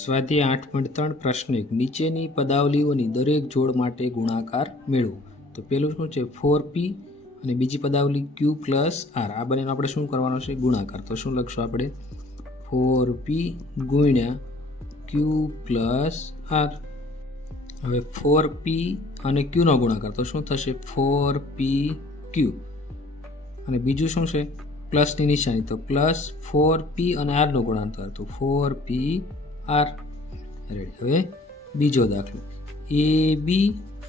સ્વાધ્યાય 8.3 પ્રશ્ન 1 નીચેની પદાવલીઓની દરેક જોડ માટે ગુણાકાર મેળવો. તો પેલું શું છે 4p અને બીજી પદાવલી q પ્લસ r. આ બંનેનો આપણે શું કરવાનો છે ગુણાકાર. તો શું લખશું આપણે 4p ગુણ્યા q પ્લસ r. હવે 4p અને q નો ગુણાકાર તો શું થશે 4pq અને બીજું શું છે પ્લસની નિશાની તો પ્લસ 4p અને r નો ગુણાકાર તો 4p r. રેડી. હવે બીજો દાખલો a b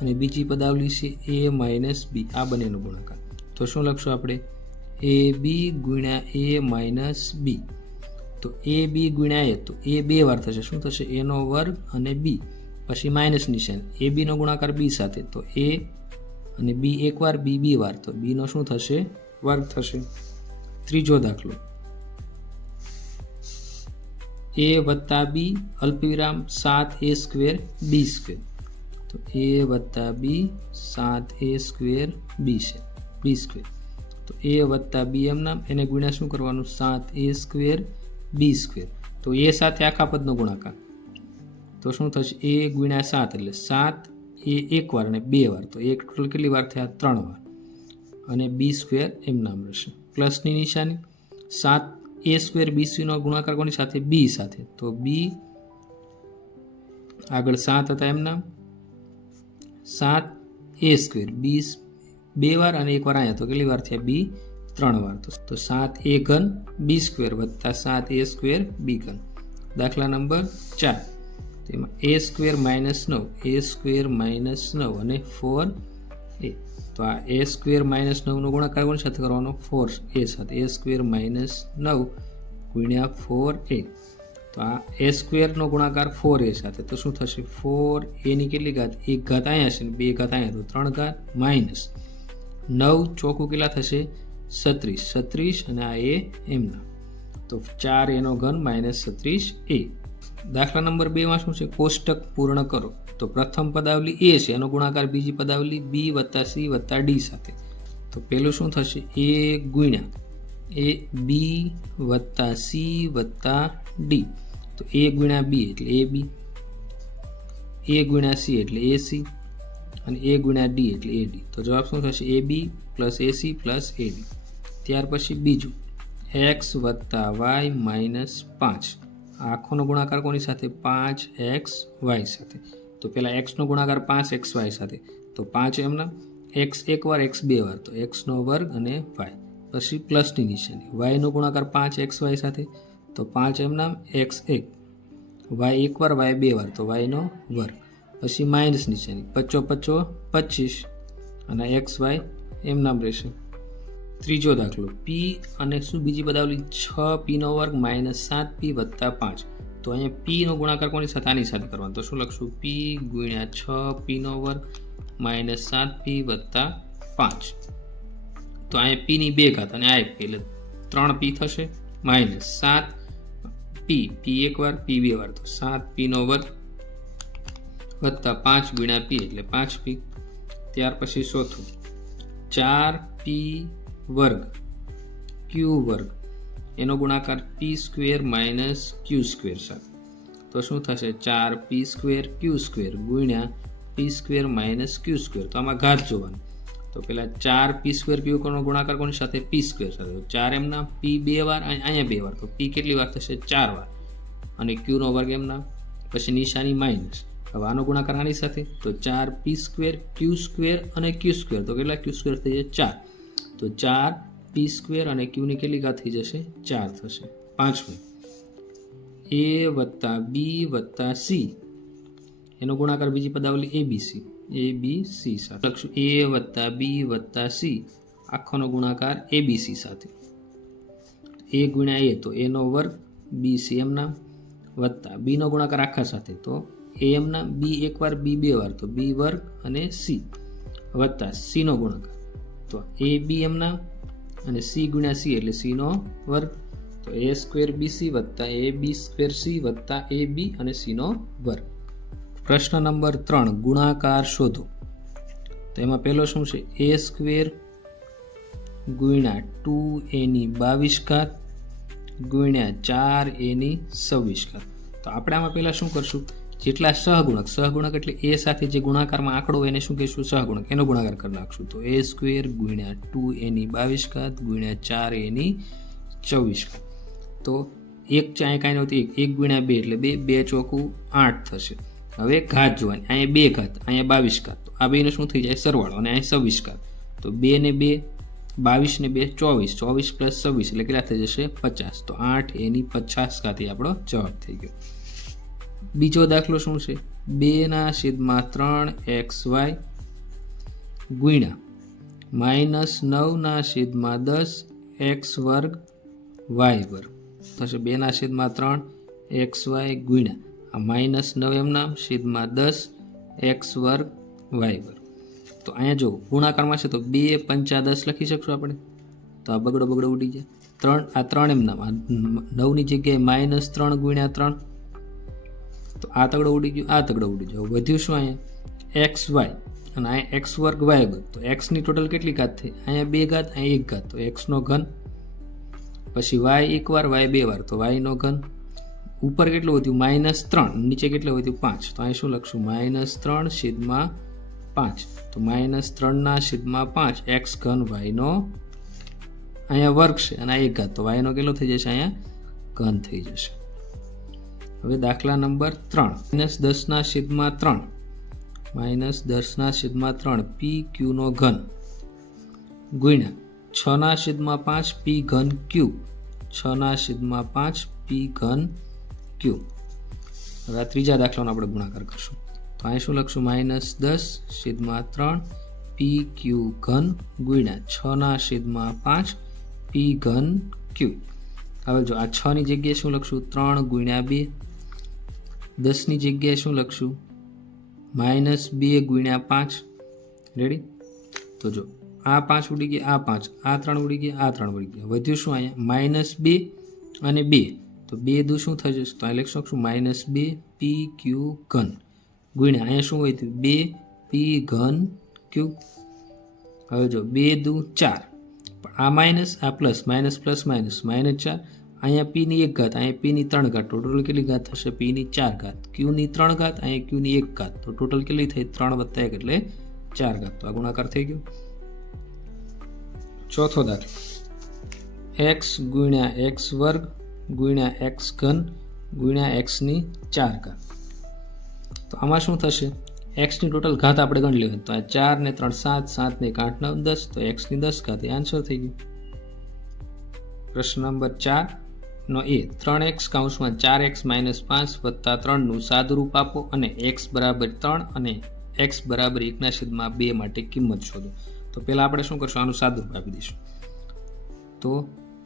અને બીજી પદાવલી છે a માઇનસ b. આ બંનેનો ગુણાકાર તો શું લખશું આપણે a b ગુણ્યા a માઇનસ b. તો a b ગુણ્યા a તો a બે વાર થશે શું થશે a નો વર્ગ અને b પછી માઇનસ નિશાન a b નો ગુણાકાર b સાથે તો a અને b એક વાર b બે વાર તો b નો શું થશે વર્ગ થશે. ત્રીજો દાખલો a વત્તા b અલ્પવિરામ 7a સ્ક્વેર b સ્ક્વેર. તો a વત્તા b 7a square b square. તો a વત્તા b એમ નામ એને ગુણ્યા શું કરવાનું 7a સ્ક્વેર b સ્ક્વેર. તો a સાથે આખા પદનો ગુણાકાર તો શું થશે a ગુણ્યા 7 એટલે 7 એ એક વાર અને બે વાર તો એક ટોટલ કેટલી વાર થયા 3 વાર અને b સ્ક્વેર એમ નામ રહેશે. પ્લસની નિશાની 7a સ્ક્વેર bc નો ગુણાકાર કોની સાથે b સાથે તો b આગળ 7 હતા એમ નામ 7a સ્ક્વેર b બે વાર અને એક વાર અહીંયા તો કેટલી વાર થયા b 3 વાર તો 7a ઘન b સ્ક્વેર વત્તા 7a સ્ક્વેર b ઘન. દાખલા નંબર 4 તેમાં a square minus 9 a square minus 9 અને 4a. તો આ a સ્ક્વેર માઇનસ 9 નો ગુણાકાર કોની સાથે કરવાનો 4a સાથે a સ્ક્વેર માઇનસ 9 ગુણ્યા 4a. તો આ a સ્ક્વેર નો ગુણાકાર 4a સાથે તો શું થશે 4a ની કેટલી ઘાત એક ઘાત અહીંયા છે ને બે ઘાત અહીંયા તો 3 ઘાત માઇનસ 9 ચોકું કેટલા થશે 36 અને આ a એમના તો 4a નો ઘન માઇનસ 36a. દાખલા નંબર 2 માં શું છે કોષ્ટક પૂર્ણ કરો. તો પ્રથમ પદાવલી a છે એનો ગુણાકાર બીજી પદાવલી b વત્તા c વત્તા d સાથે તો પેલું શું થશે a ગુણ્યા a b વત્તા c વત્તા d. તો a ગુણ્યા b એટલે ab, a ગુણ્યા c એટલે ac અને a ગુણ્યા d એટલે ad. તો જવાબ શું થશે ab plus ac plus ad. ત્યાર પછી બીજું x વત્તા y માઇનસ 5. આખોનો ગુણાકાર કોની સાથે 5xy સાથે તો પેલા x નો ગુણાકાર 5xy સાથે તો 5 એમના x એક વાર x બે વાર તો x નો વર્ગ અને y પછી પ્લસની નિશાની y નો ગુણાકાર 5xy સાથે તો 5 એમના x એક y એક વાર y બે વાર તો y નો વર્ગ પછી માઇનસ નિશાની 5 25 અને xy એમ નામ રહેશે. ત્રીજો દાખલો p અને શું બીજી પદાવલી 6p નો વર્ગ માઇનસ 7p વત્તા 5. તો અહીંયા p નો ગુણાકાર કોની સાથે આની સાથે કરવાનો તો શું લખશું p ગુણ્યા 6p નો વર્ગ માઇનસ 7p વત્તા 5. તો અહીંયા p ની બે ઘાત અને આ એટલે 3p થશે માઇનસ 7p એક વાર p બે વાર તો 7p નો વર્ગ વત્તા 5 ગુણ્યા p એટલે 5p. ત્યાર પછી ચોથું 4p વર્ગ q વર્ગ એનો ગુણાકાર p square minus q square સાથે તો શું થશે 4p સ્ક્વેર q સ્ક્વેર ગુણ્યા p square minus q square. તો આમાં ઘાત જોવાનું તો પેલા 4p સ્ક્વેર q નો ગુણાકાર કોની સાથે p સ્ક્વેર સાથે તો 4 એમના p બે વાર અહીંયા બે વાર તો p કેટલી વાર થશે 4 વાર અને q નો વર્ગ એમના પછી નિશાની માઇનસ. હવે આનો ગુણાકાર આની સાથે તો 4p સ્ક્વેર q સ્ક્વેર અને q સ્ક્વેર તો કેટલા q સ્ક્વેર થઈ જશે 4 તો 4p સ્ક્વેર અને q ની કેટલી ઘાત થઈ જશે 4 થશે. પાંચમું a વત્તા b વત્તા c એનો ગુણાકાર બીજી પદાવલી abc સાથે લખશું a વત્તા b વત્તા c આખોનો ગુણાકાર abc સાથે a ગુણ્યા a તો a નો વર્ગ bc એમ નામ વત્તા b નો ગુણાકાર આખા સાથે તો a એમ નામ b એક વાર b બે વાર તો b વર્ગ અને c વત્તા c નો ગુણાકાર તો a b એમ નામ અને c ગુણ્યા c એટલે c નો વર્ગ તો a સ્ક્વેર bc વત્તા a b સ્ક્વેર c વત્તા a b અને c નો વર્ગ. પ્રશ્ન નંબર 3 ગુણાકાર શોધો. તો એમાં પહેલો શું છે a સ્ક્વેર ગુણ્યા 2a ની 22 ઘાત ગુણ્યા 4a ની 26 ઘાત. તો આપણે આમાં પહેલાં શું કરશું, જેટલા સહગુણક એટલે એ સાથે જે ગુણાકારમાં આંકડો હોય એને શું કહીશું, સહગુણક, એનો ગુણાકાર કરી નાખશું. તો a² ગુણ્યા 2a² ગુણ્યા 4a². તો એક ચાય કાંઈ નહોતી, 1 ગુણ્યા 2 એટલે 2, 2 ચોકું 8 થશે. હવે ઘાત જોવાની, અહીંયા 2 ઘાત, અહીંયા 22 ઘાત. તો આ બેને શું થઈ જાય, સરવાળો, અને અહીંયા 26 ઘાત. તો 2 ને 2, 22 ને 2, 24, 24 પ્લસ 26 એટલે કેટલા થઈ જશે, 50. તો 8a² એ આપણો જવાબ થઈ ગયો. બીજો દાખલો શું છે, 2/3xy ગુણ્યા -9/10x² y² થશે. 2/3xy ગુણ્યા આ -9 એમનામ -10x² y². તો અહીંયા જો ગુણાકારમાં છે તો 2 × 5 = 10 લખી શકશું આપણે. તો આ બગડો ઉડી જાય. 3 એમનામ, આ 9ની જગ્યાએ -3 ગુણ્યા 3. તો આ તગડો ઉડી ગયો, આ તગડો ઉડી ગયો. વધ્યું શું અહીંયા xy અને અહીંયા x² y². તો x ની ટોટલ કેટલી ઘાત થઈ, અહીંયા 2 ઘાત, અહીંયા 1 ઘાત. તો x નો ઘન, પછી y એક વાર, y 2 વાર, તો y નો ઘન. ઉપર કેટલું વધ્યું, -3, નીચે કેટલું વધ્યું, 5. તો અહીં શું લખશું, -3/5. તો -3/5 x ઘન y નો અહીંયા વર્ગ છે અને આ 1 ઘાત. તો y નો કેટલો થઈ જશે, અહીંયા ઘન થઈ જશે. હવે દાખલા નંબર 3, -10/3 pq નો ઘન ગુણ્યા 6/5 p ઘન q, 6/5 p ઘન q. હવે આ ત્રીજા દાખલાનો આપણે ગુણાકાર કરશું. તો અહીં શું લખશું, -10/3 pq ઘન ગુણ્યા 6/5 p ઘન q. હવે જો આ 6 ની જગ્યાએ શું લખશું, 3 ગુણ્યા 2. 10 ની જગ્યાએ શું લખશું, -2 ગુણ્યા 5. રેડી. તો જો આ 5 ઉડી ગયા, આ 5, આ 3 ઉડી ગયા, આ 3 ઉડી ગયા. વધ્યું શું અહીંયા, -2 અને 2. તો 2 દુ શું થઈ જશે, તો અહીં લખી શકશું -2 pq ઘન ગુણ્યા અહીંયા શું હોય, 2 p ઘન q. હવે જો 2 દુ 4, પણ આ માઇનસ, આ પ્લસ, -+- અહીંયા p ની 1 ઘાત, અહીંયા p ની 3 ઘાત. ટોટલ કેટલી ઘાત થશે, p ની 4 ઘાત. q ની 3 ઘાત, અહીંયા q ની 1 ઘાત. તો ટોટલ કેટલી થઈ, 3 + 1 એટલે 4 ઘાત. તો આ ગુણાકાર થઈ ગયો. ચોથો દાખલો, x ગુણ્યા x² ગુણ્યા x ઘન ગુણ્યા x ની 4 ઘાત. તો આમાં શું થશે, x ની ટોટલ ઘાત આપણે ગણી લેવાની. તો આ 4 ને 3 7, 7 ને 8 9 10. તો x ની 10 ઘાત એ આન્સર થઈ ગયું. પ્રશ્ન નંબર 4 નો a, 3x કૌંસમાં 4x - 5 + 3 નું સાદુરૂપ આપો અને x = 3 અને x = 1/2 માટે કિંમત શોધો. તો પહેલા આપણે શું કરશું, આનું સાદુરૂપ આપી દઈશું. તો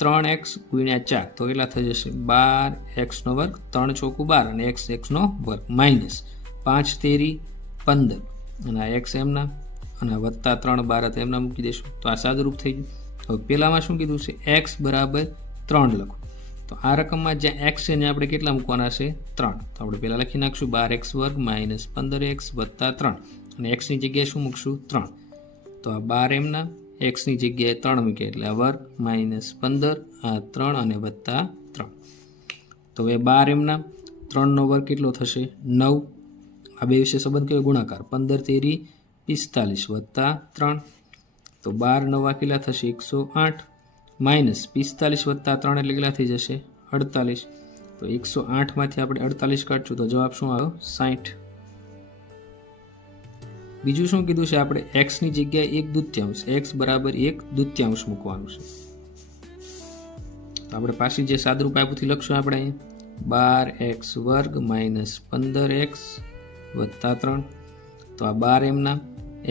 3x ગુણ્યા 4 તો કેટલા થઈ જશે, 12x², 3 ચોકું 12 અને x નો વર્ગ માઇનસ 5 તેરી 15 અને આ x એમના અને વત્તા 3 12 એમના મૂકી દઈશું. તો આ સાદુરૂપ થઈ ગયું. હવે પહેલામાં શું કીધું છે, x = 3 લખો. તો આ રકમમાં જ્યાં x છે ને આપણે કેટલા મૂકવાના છે, 3. તો આપણે પહેલાં લખી નાખશું 12x² - 15x + 3 અને x ની જગ્યાએ શું મૂકશું, 3. તો આ 12 એમના, x ની જગ્યાએ 3 મૂકીએ એટલે આ વર્ગ -15 આ 3 અને વત્તા 3. તો હવે 12 એમના, 3 નો વર્ગ કેટલો થશે, 9. આ બે વિશે સંબંધ કયો, ગુણાકાર. 15 તેરી 45 વત્તા 3. તો 12 9 કેટલા થશે, 108 માઇનસ 45 વત્તા 3 એટલે કેટલા થઈ જશે, 48. તો 108 માંથી આપણે 48 કાઢશું તો જવાબ શું આવ્યો, 60. બીજું શું કીધું છે, આપણે x ની જગ્યાએ 1/2, x = 1/2 મૂકવાનું છે. તો આપણે પાછી જે સાદુરૂપ આપ્યું લખશું આપણે અહીંયા 12x² - 15x વત્તા 3. તો આ 12 એમના,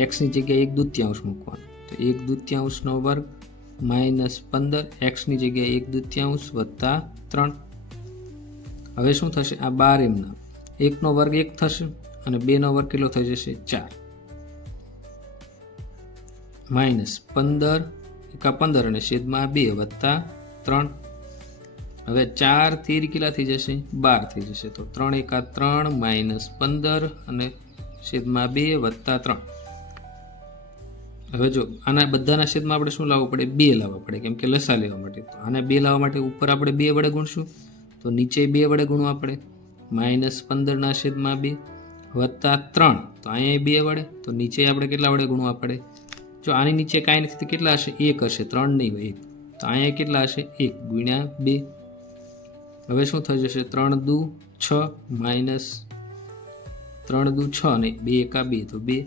x ની જગ્યાએ 1/2 મૂકવાનું. તો 1/2 નો વર્ગ -15, x ની જગ્યાએ 1/2 વત્તા 3. હવે શું થશે, આ 12 એમના, 1 નો વર્ગ 1 થશે અને 2 નો વર્ગ કેટલો થઈ જશે, 4. -15 × 15 અને છેદમાં 2 વત્તા 3. હવે 4 તેરી કેટલા થઈ જશે, 12 થઈ જશે. તો 3 × 3 -15 અને છેદમાં 2 વત્તા 3. હવે જો આના બધાના છેદમાં આપણે શું લાવવું પડે, 2 લાવવા પડે, કેમ કે લસા લેવા માટે. તો આને 2 લાવવા માટે ઉપર આપણે 2 વડે ગુણશું, તો નીચે 2 વડે ગુણવા પડે. -15/2 વત્તા 3, તો અહીંયા 2 વડે, તો નીચે આપણે કેટલા વડે ગુણવા પડે? જો આની નીચે કાંઈ નથી તો કેટલા હશે? 1 હશે, 3 નહીં હોય 1, તો અહીંયા કેટલા હશે? 1 ગુણ્યા 2. હવે શું થઈ જશે? 3 દુ 6 માઇનસ 3 દુ 6 અને 2 એકા 2, તો 2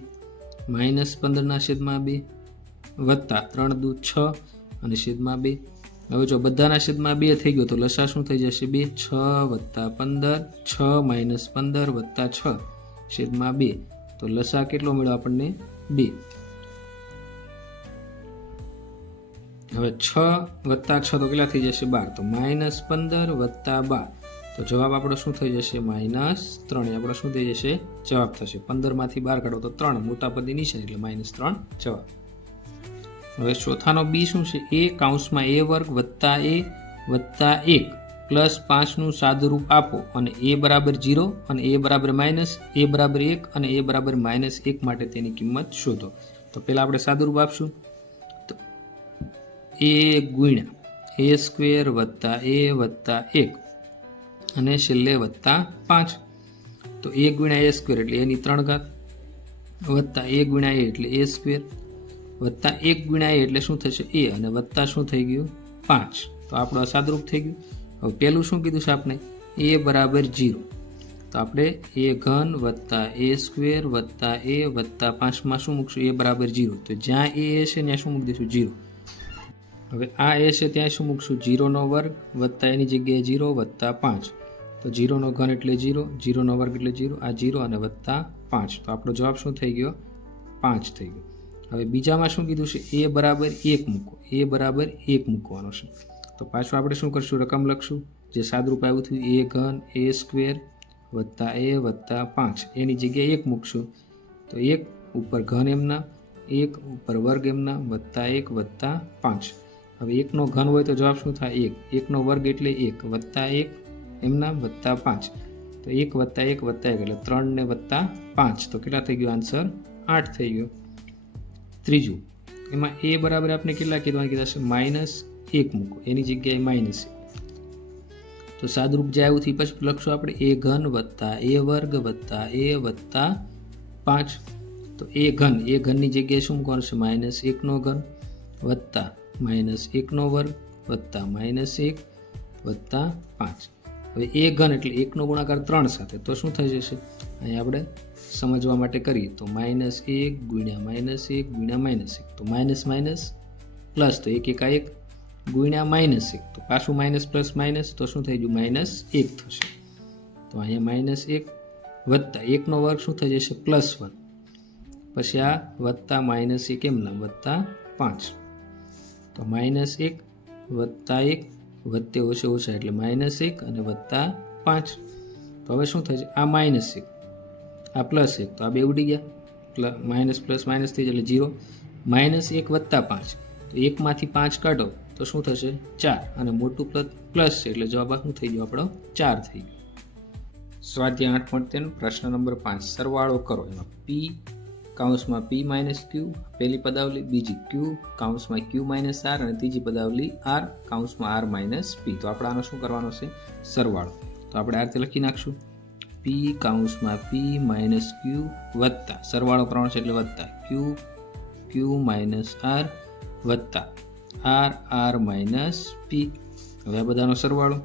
-15/2 વત્તા 3 દુ 6 અને છેદમાં 2. હવે જો બધાના છેદમાં 2 થઈ ગયો તો લસા શું થઈ જશે? 2. 6 વત્તા 15, 6 માઇનસ 15 વત્તા 6 છેદમાં 2, તો લસા કેટલો મળ્યો આપણને? 2. હવે 6 વત્તા 6 તો કેટલા થઈ જશે? 12, તો -15 વત્તા 12, તો જવાબ આપણો શું થઈ જશે? -3. આપણો શું થઈ જશે? જવાબ થશે. 15 માંથી 12 કાઢો તો 3, મોટા પદની નિશાની એટલે -3 જવાબ. હવે ચોથાનો બી શું છે? a કૌંસમાં a વર્ગ વત્તા a વત્તા 1 પ્લસ 5 નું સાદુરૂપ આપો અને a બરાબર 0 અને a બરાબર માઇનસ, a બરાબર 1 અને a બરાબર -1 માટે તેની કિંમત શોધો. તો પહેલા આપણે સાદુરૂપ આપશું, તો a ગુણ્યા a સ્ક્વેર વત્તા a વત્તા 1 અને છેલ્લે વત્તા 5, તો a ગુણ્યા a સ્ક્વેર એટલે a ની 3 ઘાત વત્તા a ગુણ્યા a એટલે a સ્ક્વેર વત્તા 1 ગુણ્યા a એટલે શું થશે? a અને વત્તા શું થઈ ગયું? 5. તો આપણું આ સાદુરૂપ થઈ ગયું. હવે પહેલું શું કીધું છે આપણે? a બરાબર 0, તો આપણે a ઘન વત્તા a સ્ક્વેર વત્તા a વત્તા 5માં શું મૂકશું? a બરાબર 0, તો જ્યાં a છે ત્યાં શું મૂકી દઈશું? 0. હવે આ a છે ત્યાં શું મૂકશું? 0નો વર્ગ વત્તા એની જગ્યાએ 0 વત્તા 5, તો 0નો ઘન એટલે 0, 0નો વર્ગ એટલે 0, આ 0 અને વત્તા 5, તો આપણો જવાબ શું થઈ ગયો? 5 થઈ ગયો. હવે બીજામાં શું કીધું છે? a બરાબર 1 મૂકો, a બરાબર 1 મૂકવાનો છે. તો પાછું આપણે શું કરશું? રકમ લખશું જે સાદુરૂપ આવ્યું હતું, a ઘન a સ્ક્વેર વત્તા a વત્તા 5, એની જગ્યાએ 1 મૂકશું, તો 1 ઉપર ઘન એમના, 1 ઉપર વર્ગ એમના વત્તા 1 વત્તા 5. હવે 1નો ઘન હોય તો જવાબ શું થાય? 1, 1નો વર્ગ એટલે 1 વત્તા 1 એમના વત્તા 5, તો 1 વત્તા 1 વત્તા 1 એટલે 3 ને વત્તા 5, તો કેટલા થઈ ગયો? આન્સર 8 થઈ ગયો. ત્રીજું, એમાં a બરાબર આપણે કેટલા કીધા છે? -1 મૂકો, એની જગ્યાએ -1, તો સાદુરૂપ જે આવ્યું થી પછી લખશું આપણે a ઘન વત્તા a વર્ગ વત્તા a વત્તા 5, તો a ઘનની જગ્યાએ શું મૂકવાનું છે? -1નો ઘન વત્તા -1નો વર્ગ વત્તા -1 વત્તા 5. હવે a ઘન એટલે 1નો ગુણાકાર 3 સાથે, તો શું થઈ જશે? અહીં આપણે સમજવા માટે કરીએ તો -1 ગુણ્યા -1 ગુણ્યા -1, તો માઇનસ માઇનસ પ્લસ, તો 1 એકા 1 ગુણ્યા -1, તો પાછું માઇનસ પ્લસ માઇનસ, તો શું થઈ ગયું? -1 થશે. તો અહીંયા -1 વત્તા 1નો વર્ગ શું થઈ જશે? +1, પછી આ વત્તા -1 એમના વત્તા 5, તો -1 વત્તા 1 વત્તે ઓછે ઓછા એટલે -1 અને વત્તા 5. તો હવે શું થશે? આ -1 આ +1, તો આ બે ઉડી ગયા, માઇનસ પ્લસ માઇનસ થઈ જાય એટલે 0, -1 વત્તા 5, તો 1 માંથી 5 કાઢો તો શું થશે? 4, અને મોટું પ્લસ છે એટલે જવાબ શું થઈ ગયો? આપણો 4 થઈ ગયો. સ્વાધ્યાય 8.3 પ્રશ્ન નંબર 5, સરવાળો કરો. એમાં p કૌંસમાં p - q પહેલી પદાવલી, બીજી q કૌંસમાં q - r અને ત્રીજી પદાવલી r કૌંસમાં r - p. તો આપણે આનો શું કરવાનો છે? સરવાળો. તો આપણે આ રીતે લખી નાખશું, p કૌંસમાં p - q વત્તા, સરવાળો કરવાનો છે એટલે વત્તા q - r વત્તા r - p. હવે આ બધાનો સરવાળો.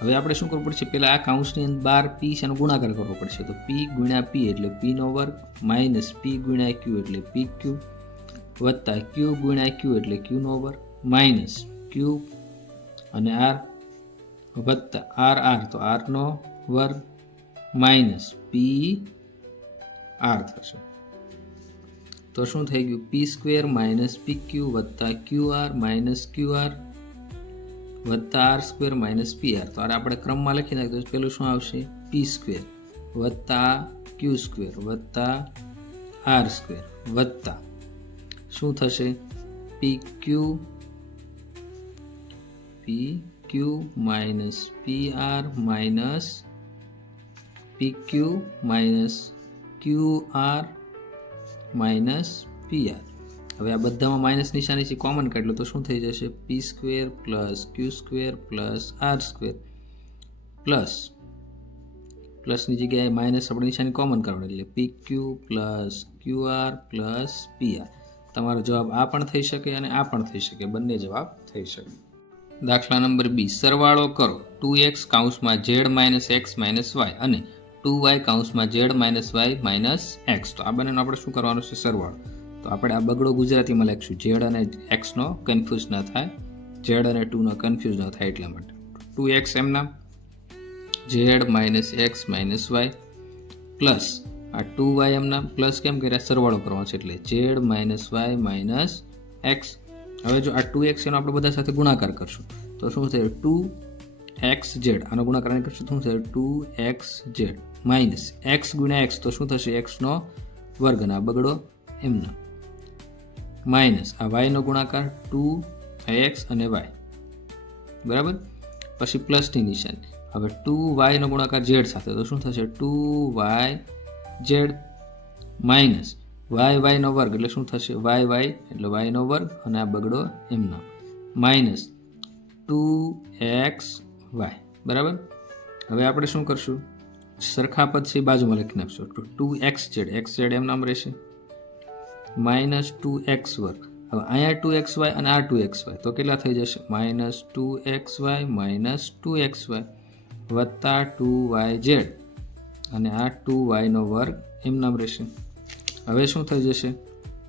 હવે આપણે શું કરવું પડશે? પહેલાં આ કૌંસની અંદર 12 p છે એનો ગુણાકાર કરવો પડશે, તો p ગુણ્યા p એટલે p નો વર્ગ માઇનસ p ગુણ્યા q એટલે pq વત્તા q ગુણ્યા q એટલે q નો વર્ગ માઇનસ q અને r વત્તા r તો r નો વર્ગ માઇનસ p r થશે. તો શું થઈ ગયું? p² - pq વત્તા qr - qr વત્તા r² - pr. તો આપણે ક્રમમાં લખી નાખીએ તો પેલું શું આવશે? p² વત્તા q² વત્તા r² વત્તા શું થશે? pq minus pr minus pq minus qr minus pr. હવે આ બધામાં માઇનસ નિશાની છે, કોમન કાઢ લો તો શું થઈ જશે? p² plus q² plus r² plus પ્લસની જગ્યાએ માઇનસ આપણે નિશાની કોમન કરવાની, એટલે PQ plus QR plus PR. તમારો જવાબ આ પણ થઈ શકે અને આ પણ થઈ શકે, બંને જવાબ થઈ શકે. દાખલા નંબર 2, સરવાળો કરો 2x કૌંસમાં z minus x minus y અને 2y કૌંસમાં z minus y minus x. તો આ બંનેનો આપણે શું કરવાનું છે? સરવાળો. તો આપણે આ બગડો ગુજરાતીમાં લખીશું, z અને xનો કન્ફ્યુઝ ન થાય, z અને 2 નો કન્ફ્યુઝ ન થાય એટલા માટે. 2x એમના z minus x minus y plus આ 2y એમના પ્લસ કેમ કર્યા? સરવાળો કરવાનો છે એટલે z minus y minus x. હવે જો આ 2x એનો આપણે બધા સાથે ગુણાકાર કરશું તો શું થશે? 2xz. આનો ગુણાકાર કરશું શું થશે? 2xz માઇનસ x ગુણ્યા x તો શું થશે? x નો વર્ગ, અને આ બગડો એમના માઇનસ આ y નો ગુણાકાર 2x અને y, બરાબર. પછી પ્લસની નિશાની. હવે 2y નો ગુણાકાર z સાથે તો શું થશે? 2yz માઇનસ y નો વર્ગ એટલે શું થશે? y એટલે y નો વર્ગ અને આ બગડો એમનો માઇનસ 2xy, બરાબર. હવે આપણે શું કરશું? સરખા પદ છે બાજુમાં લખી નાખશું. તો 2xz એમ નામ રહેશે માઇનસ 2x વર્ગ. હવે અહીંયા 2xy અને આ 2xy તો કેટલા થઈ જશે? માઇનસ 2xy માઇનસ 2xy વત્તા 2yz અને આ 2y નો વર્ગ એમ નામ રહેશે. હવે શું થઈ જશે?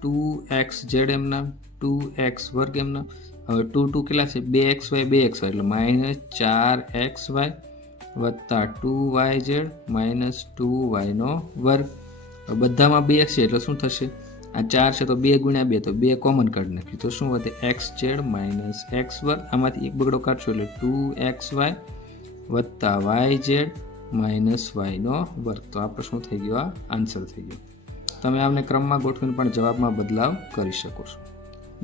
2xz એમ નામ 2x વર્ગ એમ નામ. હવે 2 કેટલા છે? 2xy એટલે માઇનસ 4xy વત્તા 2yz માઇનસ 2y નો વર્ગ. બધામાં 2x છે એટલે શું થશે? આ 4 છે તો 2 ગુણ્યા 2 તો 2 કોમન કાઢી નાખ્યું તો શું વધે? xz માઇનસ x વર્ગ. આમાંથી એક બગડો કાઢશો એટલે 2xy વત્તા yz માઇનસ y નો વર્ગ. તો આપણે શું થઈ ગયું? આ આન્સર થઈ ગયો. તમે આમને ક્રમમાં ગોઠવીને પણ જવાબમાં બદલાવ કરી શકો છો.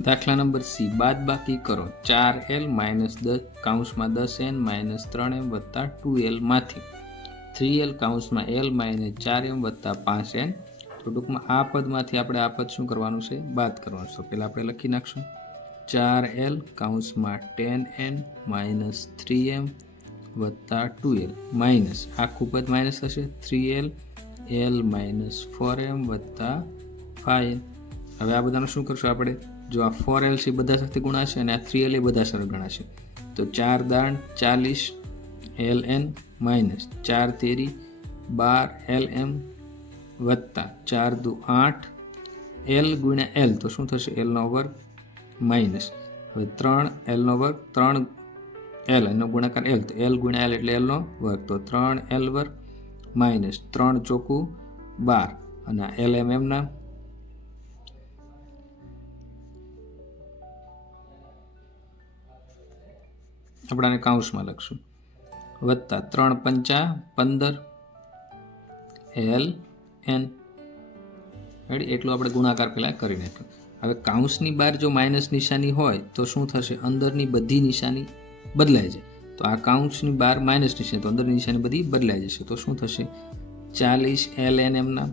દાખલા નંબર C, બાદ બાકી કરો 4l માઇનસ 10 કૌંસમાં 10n માઇનસ 3m વત્તા 2l માંથી 3l કૌંસમાં l માઇનસ 4m વત્તા 5n. તો ટૂંકમાં આ પદમાંથી આપણે આ પદ શું કરવાનું છે? બાદ કરવાનું છે. તો પહેલાં આપણે લખી નાખશું 4l કૌંસમાં 10n માઇનસ 3m વત્તા 2l માઇનસ આખું પદ માઇનસ થશે 3l l માઇનસ 4m વત્તા 5n. હવે આ બધાનું શું કરશું આપણે? જો આ 4l છે બધા સાથે ગુણાશે અને આ 3l એ બધા સાથે ગણાશે તો 4 દાણ 40 ln માઇનસ 4 તેરી 12 lm વત્તા 4 દુ 8 l ગુણ્યા l તો શું થશે? l નો વર્ગ માઇનસ હવે 3 l નો વર્ગ 3 l એનો ગુણાકાર l તો l ગુણ્યા l એટલે l નો વર્ગ તો 3 l વર્ગ માઇનસ 3 ચોકું 12 અને lm એમના આપણે આને કૌંસમાં લખશું વત્તા 3 પંચા 15 ln. રેડી? એટલું આપણે ગુણાકાર પહેલાં કરી નાખ્યો. હવે કૌંસની બહાર જો માઇનસ નિશાની હોય તો શું થશે? અંદરની બધી નિશાની બદલાઈ જાય. તો આ કૌંસની બહાર માઇનસ નિશાની તો અંદરની નિશાની બધી બદલાઈ જશે તો શું થશે? 40 ln એમ નામ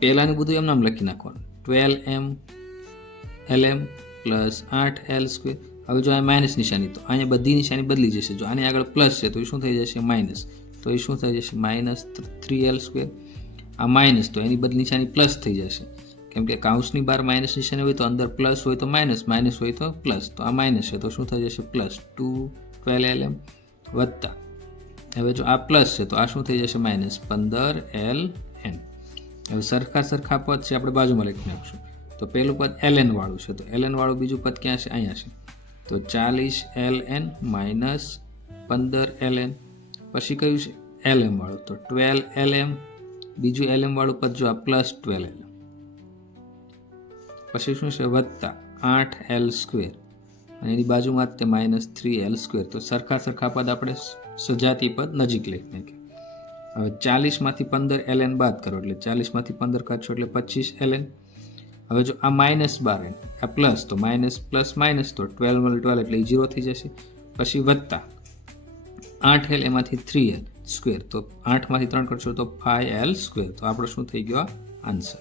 પહેલાંનું બધું એમ નામ લખી નાખવાનું 12m lm plus 8l square. હવે જો આ માઇનસ નિશાની તો અહીંયા બધી નિશાની બદલી જશે. જો આની આગળ પ્લસ છે તો એ શું થઈ જશે? માઇનસ. તો એ શું થઈ જશે? Minus 3l square. આ માઇનસ તો એની બદલી નિશાની પ્લસ થઈ જશે કેમ કે કૌંસની બહાર માઇનસ નિશાની હોય તો અંદર પ્લસ હોય તો માઇનસ, માઇનસ હોય તો પ્લસ. તો આ માઇનસ છે તો શું થઈ જશે? પ્લસ 12lm વત્તા હવે જો આ પ્લસ છે તો આ શું થઈ જશે? Minus 15ln. હવે સરખા પદ છે આપણે બાજુમાં લખી નાખશું. તો પહેલું પદ ln વાળું છે તો ln વાળું બીજું પદ ક્યાં છે? અહીંયા છે. તો 40 ln માઇનસ 15 ln. પછી કયું છે? lm વાળું તો 12 lm. બીજું lm વાળું પદ જો આ પ્લસ 12 lm. પછી શું છે? વત્તા 8l સ્ક્વેર અને એની બાજુમાં તે માઇનસ 3l સ્ક્વેર. તો સરખા પદ આપણે સજાતી પદ નજીક લઈ નાખીએ. હવે 40માંથી 15 ln બાદ કરો એટલે 40માંથી 15 કાઢશો એટલે 25 ln. હવે જો આ માઇનસ 12 આ પ્લસ તો માઇનસ પ્લસ માઇનસ તો 12 12 એટલે 0 થઈ જશે. પછી વત્તા 8l એમાંથી 3l સ્ક્વેર તો 8માંથી 3 કરશો તો 5l સ્ક્વેર. તો આપણો શું થઈ ગયો? આન્સર.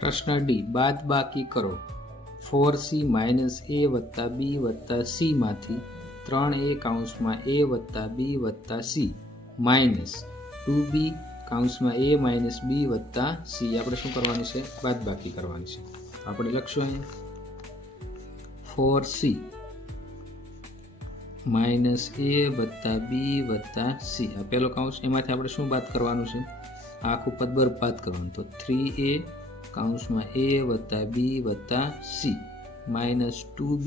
પ્રશ્ન ડી, બાદ બાકી કરો 4c માઇનસ a વત્તા b વત્તા c માંથી 3a કૌંસમાં a વત્તા b વત્તા c માઇનસ 2b કૌંસમાં a માઇનસ b વત્તા c આપણે શું કરવાનું છે? બાદબાકી કરવાની છે. આપણે લખશું અહીંયા 4c માઇનસ a વત્તા b વત્તા c. આ પહેલો કૌંસ, એમાંથી આપણે શું બાદ કરવાનું છે? આખું પદ બરબાદ કરવાનું. તો 3a કૌંસમાં a વત્તા b વત્તા c માઇનસ 2b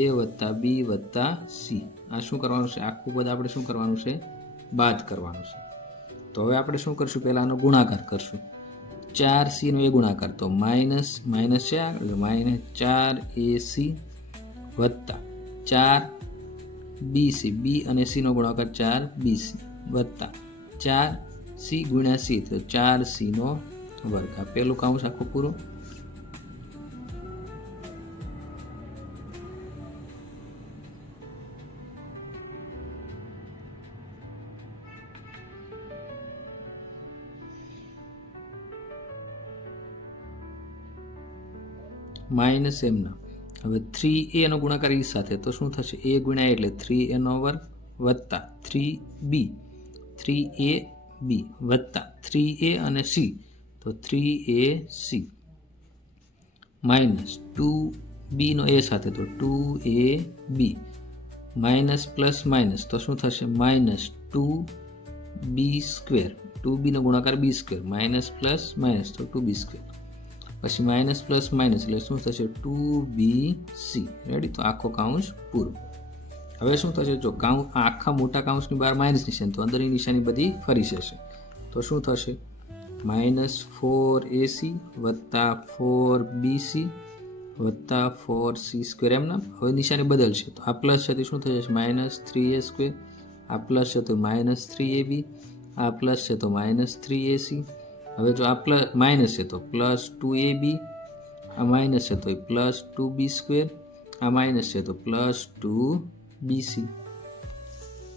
a વત્તા b વત્તા c. આ શું કરવાનું છે? આખું પદ આપણે શું કરવાનું છે? બાદ કરવાનું છે. તો હવે આપણે શું કરશું? પહેલાં આનો ગુણાકાર કરશું. 4c નો એ ગુણાકાર, તો માઇનસ માઇનસ છે આગળ, માઇનસ 4ac વત્તા 4bc, b અને c નો ગુણાકાર 4bc વત્તા 4c ગુણ્યા c, તો 4c નો વર્ગ. આ પહેલું કૌંસ આખું પૂરું. માઇનસ એમના. હવે 3a નો ગુણાકાર એ સાથે, તો શું થશે? a ગુણ્યા એટલે 3a નો વર્ગ વત્તા 3b 3ab વત્તા 3a અને c, તો 3ac minus 2b no a સાથે, તો 2ab માઇનસ પ્લસ માઇનસ, તો શું થશે? માઇનસ 2b સ્ક્વેર, 2b નો ગુણાકાર b square, minus plus minus, તો 2b સ્ક્વેર. પછી માઇનસ પ્લસ માઇનસ એટલે શું થશે? 2bc. રેડી? તો આખો કૌંસ પૂરો. હવે શું થશે? જો આખા મોટા કૌંસની બહાર માઇનસ નિશાની, તો અંદરની નિશાની બધી ફરી જશે. તો શું થશે? માઇનસ 4ac વત્તા 4bc વત્તા 4c સ્ક્વેર. એમના હવે નિશાની બદલશે. તો આ પ્લસ છે તો શું થઈ જશે? Minus 3a square. આ પ્લસ છે તો માઇનસ 3ab. આ પ્લસ છે તો માઇનસ 3ac. હવે જો આ પ્લસ માઇનસ છે તો પ્લસ 2ab, આ માઇનસ છે તો પ્લસ 2b સ્ક્વેર, આ માઇનસ છે તો પ્લસ 2bc.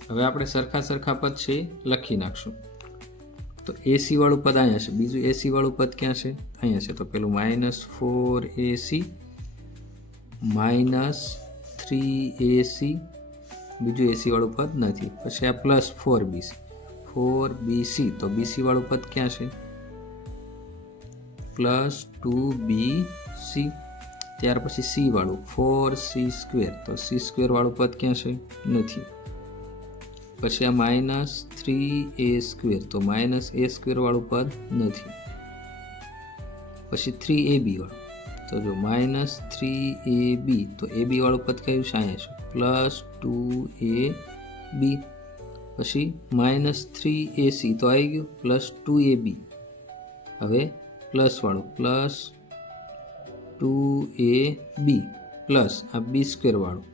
હવે આપણે સરખા સરખા પદ છે લખી નાખશું. તો એસી વાળું પદ અહીંયા છે, બીજું એસી વાળું પદ ક્યાં છે? અહીંયા છે. તો પેલું માઇનસ 4ac માઇનસ 3ac, બીજું એસી વાળું પદ નથી. પછી આ પ્લસ 4bc, તો બીસી વાળું પદ ક્યાં છે? Plus 2bc. ત્યાર પછી c વાળું 4c સ્ક્વેર, તો c સ્ક્વેર વાળું પદ ક્યાં છે? નથી. પછી આ માઇનસ 3a સ્ક્વેર, તો માઇનસ a સ્ક્વેર વાળું પદ નથી. પછી 3ab વાળું, તો જો માઇનસ 3ab, તો ab વાળું પદ કયું છે? અહીંયા છે. Plus 2ab. પછી માઇનસ 3ac તો આવી ગયું, પ્લસ 2ab. હવે પ્લસ વાળું પ્લસ 2ab પ્લસ આ બી સ્ક્વેર વાળું,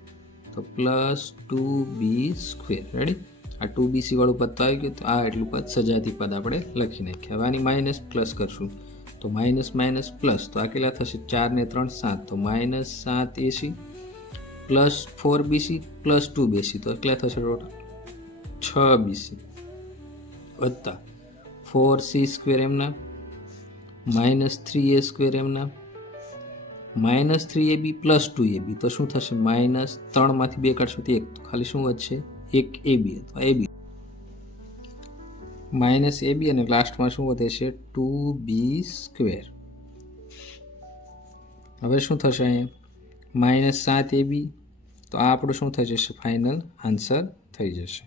તો પ્લસ 2b સ્ક્વેર. રેડી? આ 2bc વાળું પદ તો આવી ગયું. તો આ એટલું પદ સજાતી પદ આપણે લખી નાખીએ. હવે આની માઇનસ પ્લસ કરશું, તો માઇનસ માઇનસ પ્લસ, તો આ કેટલા થશે? 4 ને 3 7, તો minus 7ac plus 4bc plus 2bc, તો કેટલા થશે? ટોટલ 6bc વત્તા 4c સ્ક્વેર એમના માઇનસ 3a સ્ક્વેર એમના માઇનસ 3ab પ્લસ 2ab, તો શું થશે? માઇનસ 3માંથી 2 કાઢશો તો 1, તો ખાલી શું વધશે? 1ab. તો ab માઇનસ ab અને લાસ્ટમાં શું વધે છે? 2b square. હવે શું થશે? અહીંયા માઇનસ 7ab, તો આ આપણું શું થઈ જશે? ફાઇનલ આન્સર થઈ જશે.